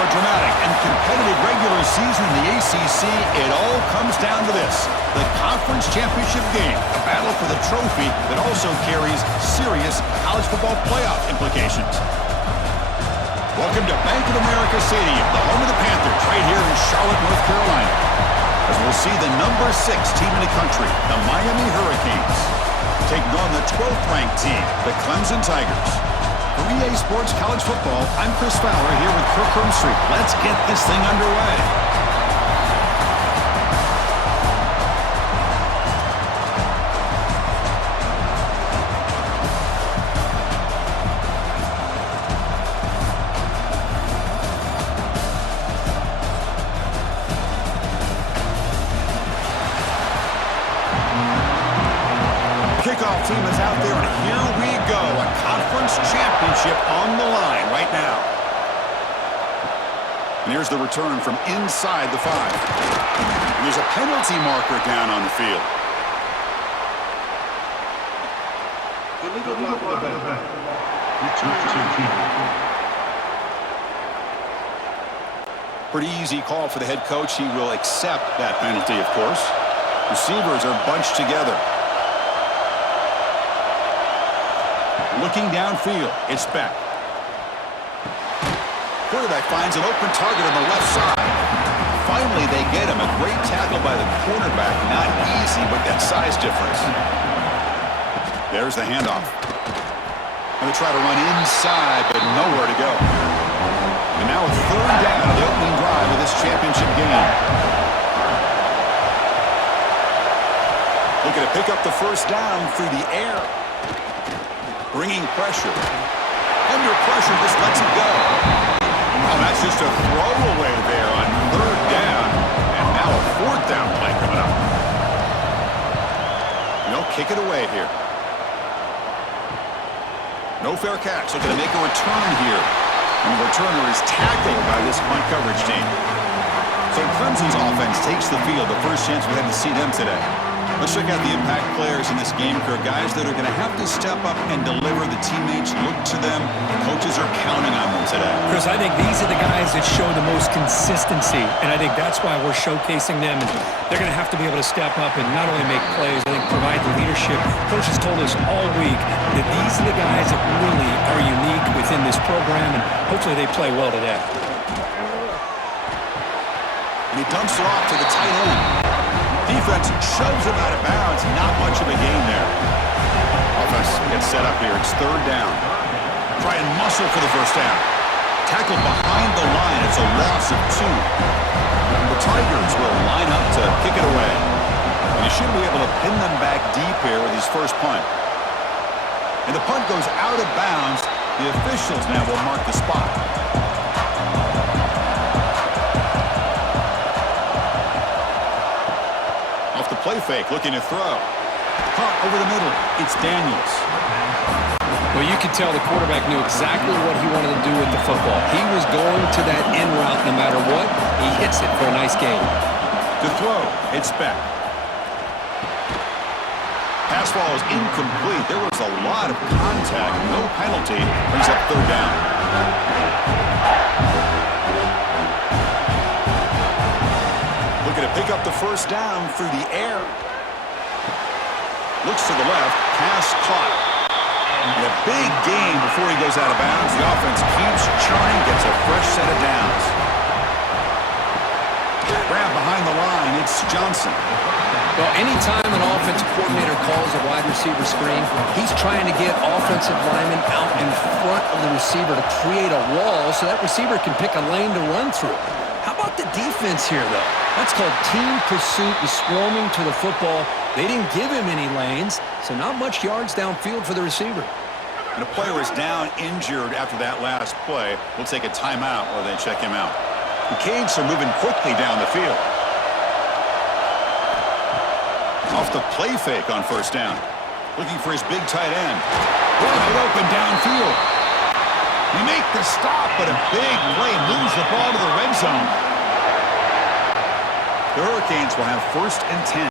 a dramatic and competitive regular season in the ACC, it all comes down to this: the conference championship game, a battle for the trophy that also carries serious college football playoff implications. Welcome to Bank of America Stadium, the home of the Panthers, right here in Charlotte, North Carolina, as we'll see the number 6 team in the country, the Miami Hurricanes, taking on the 12th ranked team, the Clemson Tigers. For EA Sports College Football, I'm Chris Fowler here with Kirk Hermstreet. Let's get this thing underway. Kickoff team is out there, and here we go. A conference championship on the line right now. And here's the return from inside the 5. And there's a penalty marker down on the field. Pretty easy call for the head coach. He will accept that penalty, of course. Receivers are bunched together. Looking downfield, it's back. Quarterback finds an open target on the left side. Finally, they get him. A great tackle by the quarterback. Not easy with that size difference. There's the handoff. Going to try to run inside, but nowhere to go. And now a 3rd down on the opening drive of this championship game. Looking to pick up the 1st down through the air. Bringing pressure. Under pressure, just lets it go. Oh, that's just a throwaway there on 3rd down. And now a 4th down play coming up. No, kick it away here. No fair catch. Looking to make a return here. And the returner is tackled by this punt coverage team. So Clemson's offense takes the field. The first chance we had to see them today. Let's check out the impact players in this game, Kirk. Guys that are going to have to step up and deliver. The teammates look to them. The coaches are counting on them today. Chris, I think these are the guys that show the most consistency, and I think that's why we're showcasing them. And they're going to have to be able to step up and not only make plays, I think provide the leadership. Coaches told us all week that these are the guys that really are unique within this program, and hopefully they play well today. And he dumps it off to the tight end. Defense shoves him out of bounds. Not much of a gain there. Offense gets set up here. It's 3rd down. Try and muscle for the 1st down. Tackled behind the line. It's a loss of 2. The Tigers will line up to kick it away. And he should be able to pin them back deep here with his first punt. And the punt goes out of bounds. The officials now will mark the spot. The play fake, looking to throw. Caught over the middle. It's Daniels. Well, you could tell the quarterback knew exactly what he wanted to do with the football. He was going to that end route no matter what. He hits it for a nice gain. To throw, it's back. Pass ball is incomplete. There was a lot of contact. No penalty. Brings up 3rd down. Looking to pick up the 1st down through the air. Looks to the left. Pass caught. And a big gain before he goes out of bounds. The offense keeps churning. Gets a fresh set of downs. Grab behind the line. It's Johnson. Well, anytime an offensive coordinator calls a wide receiver screen, he's trying to get offensive linemen out in front of the receiver to create a wall so that receiver can pick a lane to run through. How about the defense here, though? That's called team pursuit and swarming to the football. They didn't give him any lanes, so not much yards downfield for the receiver. And a player is down injured after that last play. We'll take a timeout while they check him out. The Canes are moving quickly down the field. Off the play fake on 1st down. Looking for his big tight end. Wide open downfield. They make the stop, but a big play moves the ball to the red zone. The Hurricanes will have 1st and 10.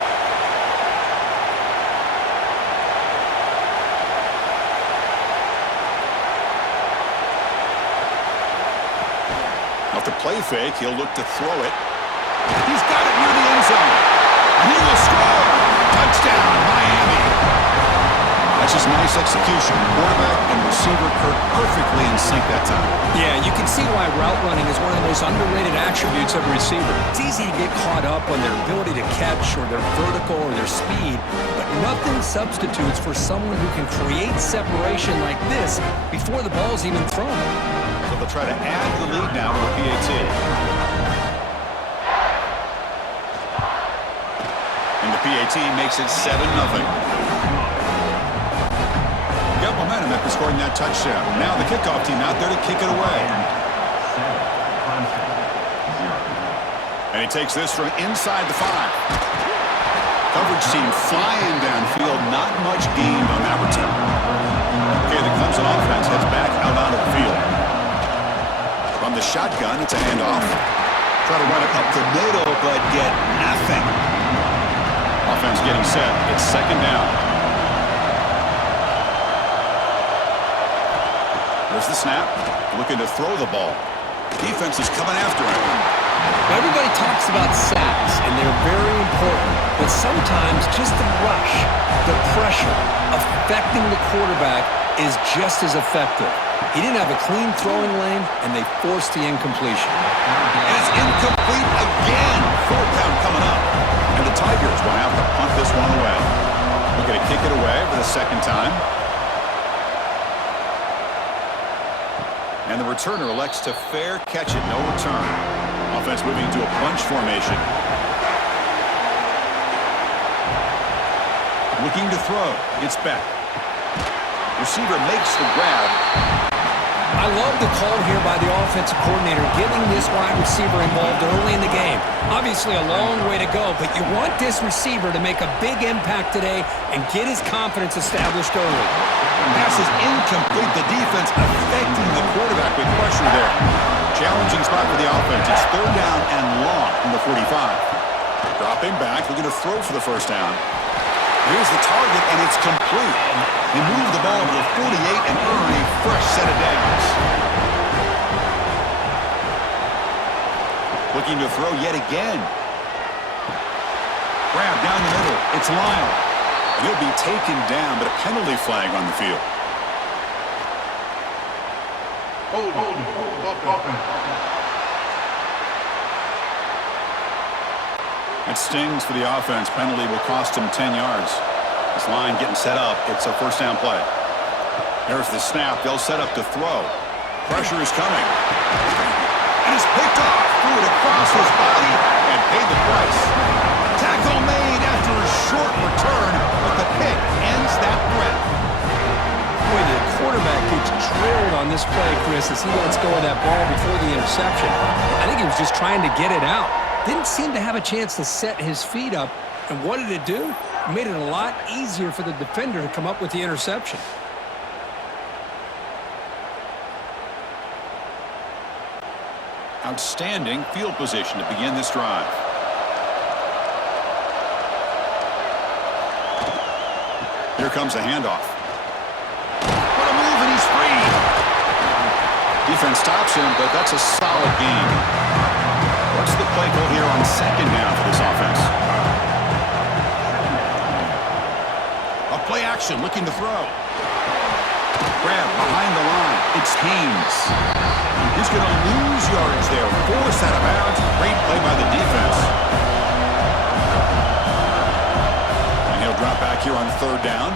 Off the play fake, he'll look to throw it. He's got it near the end zone. And he will score. Touchdown, Miami. That's just nice execution. Quarterback and receiver perfectly in sync that time. Yeah, you can see why route running is one of the most underrated attributes of a receiver. It's easy to get caught up on their ability to catch or their vertical or their speed, but nothing substitutes for someone who can create separation like this before the ball's even thrown. So they'll try to add the lead now to the PAT. And the PAT makes it 7-0. Got momentum after scoring that touchdown. Now the kickoff team out there to kick it away. And he takes this from inside the 5. Coverage team flying downfield. Not much gained on that return. Okay, the Clemson offense heads back out onto the field. From the shotgun, it's a handoff. Try to run it up the middle, but get nothing. Offense getting set. It's second down. There's the snap. Looking to throw the ball. Defense is coming after him. Everybody talks about sacks, and they're very important. But sometimes just the rush, the pressure, affecting the quarterback is just as effective. He didn't have a clean throwing lane, and they forced the incompletion. And it's incomplete again. 4th down coming up. And the Tigers will have to punt this one away. Looking to kick it away for the second time. And the returner elects to fair catch it, no return. Offense moving into a bunch formation. Looking to throw. It's back. Receiver makes the grab. I love the call here by the offensive coordinator, getting this wide receiver involved early in the game. Obviously a long way to go, but you want this receiver to make a big impact today and get his confidence established early. Pass is incomplete. The defense affecting the quarterback with pressure there. Challenging spot for the offense. It's 3rd down and long from the 45. Dropping back, looking to throw for the first down. Here's the target, and it's complete. They move the ball to the 48 and earn a fresh set of downs. Looking to throw yet again. Grab down the middle. It's Lyle. He'll be taken down, but a penalty flag on the field. It stings for the offense. Penalty will cost him 10 yards. This line getting set up. It's a first down play. There's the snap. They'll set up to throw. Pressure is coming. And it's picked off. Threw it across his body and paid the price. Tackle made after a short return, but the pick ends that threat. Boy, the quarterback gets drilled on this play, Chris, as he lets go of that ball before the interception. I think he was just trying to get it out. Didn't seem to have a chance to set his feet up. And what did it do? It made it a lot easier for the defender to come up with the interception. Outstanding field position to begin this drive. Here comes a handoff. What a move, and he's free. Defense stops him, but that's a solid game. What's the play call here on second down for this offense? A play action, looking to throw. Grab behind the line. It's Haynes. He's going to lose yards there. Forced out of bounds. Great play by the defense. And he'll drop back here on 3rd down.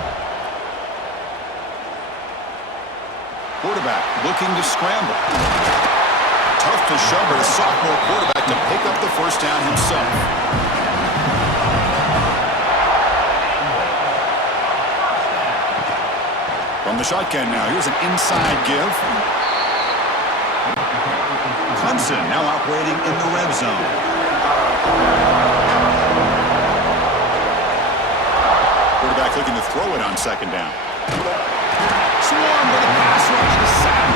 Quarterback looking to scramble. Tough to show, but a sophomore quarterback to pick up the first down himself. From the shotgun now, here's an inside give. Clemson now operating in the red zone. Quarterback looking to throw it on second down. Swarmed by the pass rush, the sack.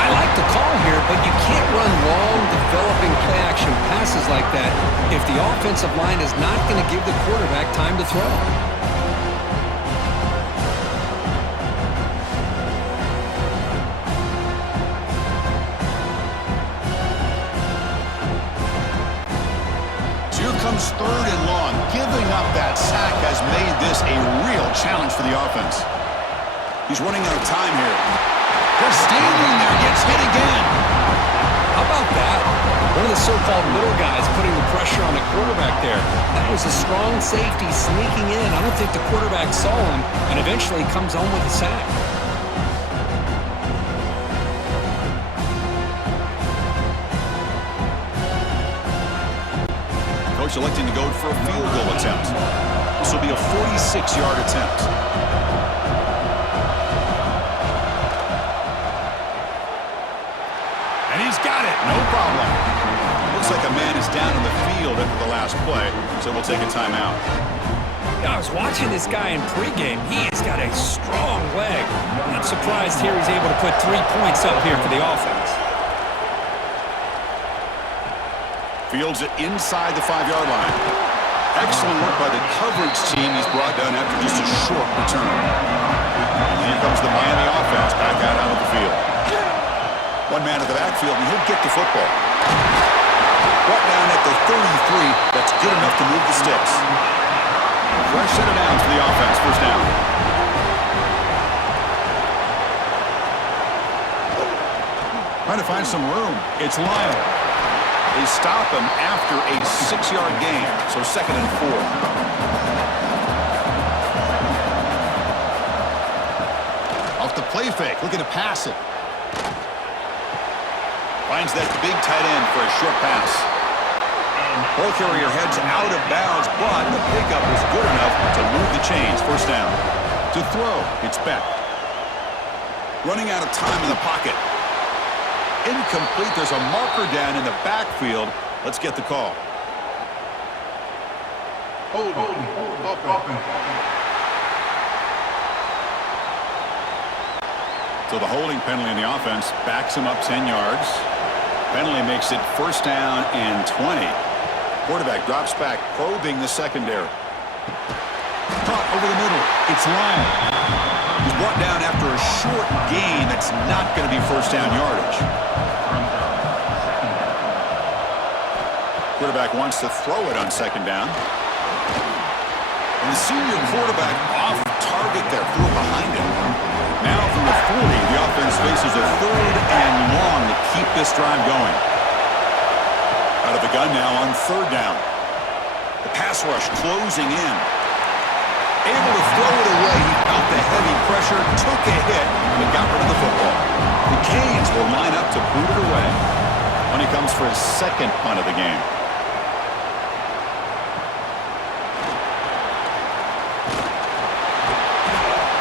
I like the call here, but you can't run long, developing play-action passes like that if the offensive line is not going to give the quarterback time to throw. It's 3rd and long. Giving up that sack has made this a real challenge for the offense. He's running out of time here. They're standing there. Gets hit again. How about that? One of the so-called middle guys putting the pressure on the quarterback there. That was a strong safety sneaking in. I don't think the quarterback saw him, and eventually comes home with a sack. Coach electing to go for a field goal attempt. This will be a 46-yard attempt. And he's got it. No problem. Looks like a man is down in the field after the last play, so we'll take a timeout. I was watching this guy in pregame. He has got a strong leg. I'm surprised here he's able to put 3 points up here for the offense. Fields it inside the 5-yard line. Excellent work by the coverage team. He's brought down after just a short return. And here comes the Miami offense back out onto the field. One man at the backfield, and he'll get the football. Brought down at the 33. That's good enough to move the sticks. Fresh set of downs for the offense. First down. Trying to find some room. It's Lyle. They stop him after a 6-yard gain, so 2nd and 4. Off the play fake, looking to pass it. Finds that big tight end for a short pass. Ball carrier heads out of bounds, but the pickup was good enough to move the chains. First down. To throw, it's Beck. Running out of time in the pocket. Incomplete. There's a marker down in the backfield. Let's get the call. So the holding penalty in the offense backs him up 10 yards. Penalty makes it 1st down and 20. Quarterback drops back, probing the secondary. Caught over the middle. It's Lyle. He's brought down after a short gain. That's not going to be 1st down yardage. Quarterback wants to throw it on 2nd down. And the senior quarterback off target there, threw it behind him. Now from the 40, the offense faces a 3rd and long to keep this drive going. Out of the gun now on 3rd down. The pass rush closing in. Able to throw it away. He felt the heavy pressure, took a hit, but got rid of the football. The Canes will line up to boot it away when he comes for his 2nd punt of the game.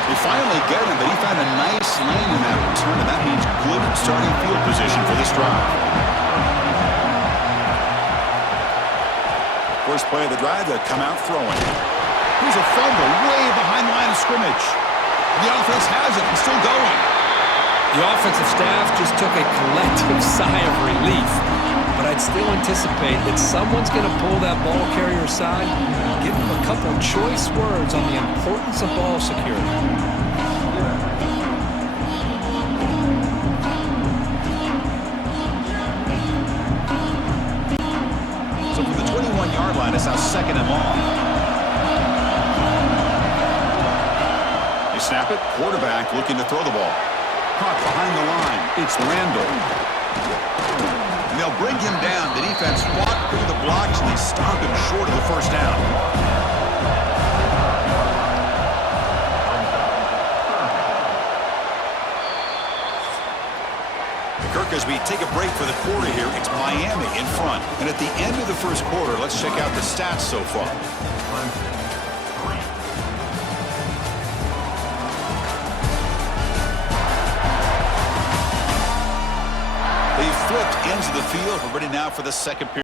They finally get him, but he found a nice lane in that return, and that means good starting field position for this drive. First play of the drive, they come out throwing. Here's a fumble way behind the line of scrimmage. The offense has it and still going. The offensive staff just took a collective sigh of relief, but I'd still anticipate that someone's going to pull that ball carrier aside, give him a couple choice words on the importance of ball security. So from the 21-yard line, it's now 2nd and long. They snap it. Quarterback looking to throw the ball. Caught behind the line. It's Randall. And they'll bring him down. The defense fought through the blocks, and they stop him short of the 1st down. Kirk, as we take a break for the quarter here, it's Miami in front. And at the end of the 1st quarter, let's check out the stats so far. They flipped into the field. We're ready now for the 2nd period.